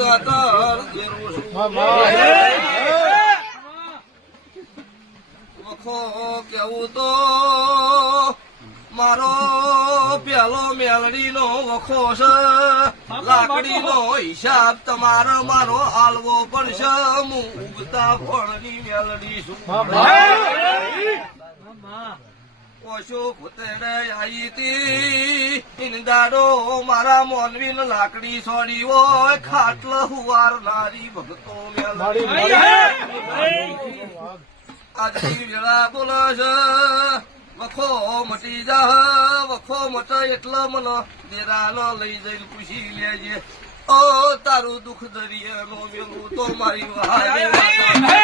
ગાતર જેરું છું વખો કેવું તો મારો પેલો મેલડીનો વખો છે લાકડીનો હિસાબ તમારે મારો આલવો પડશે હું ઉગતા ફળની મેલડી છું ઓછો ખોતેડે આવી હતી ઇંદાડો મારા મોનવીન લાકડી છોડી હોય ખાટલ હુવારનારી ભગતો મેલડી આજની વેળા બોલે છે વખો મટી જા વખો મટે એટલે મને દેરાનો લઈ જઈને પૂછી લેજે ઓ તારું દુઃખ દરિયાનો મેલું તો મારી વાત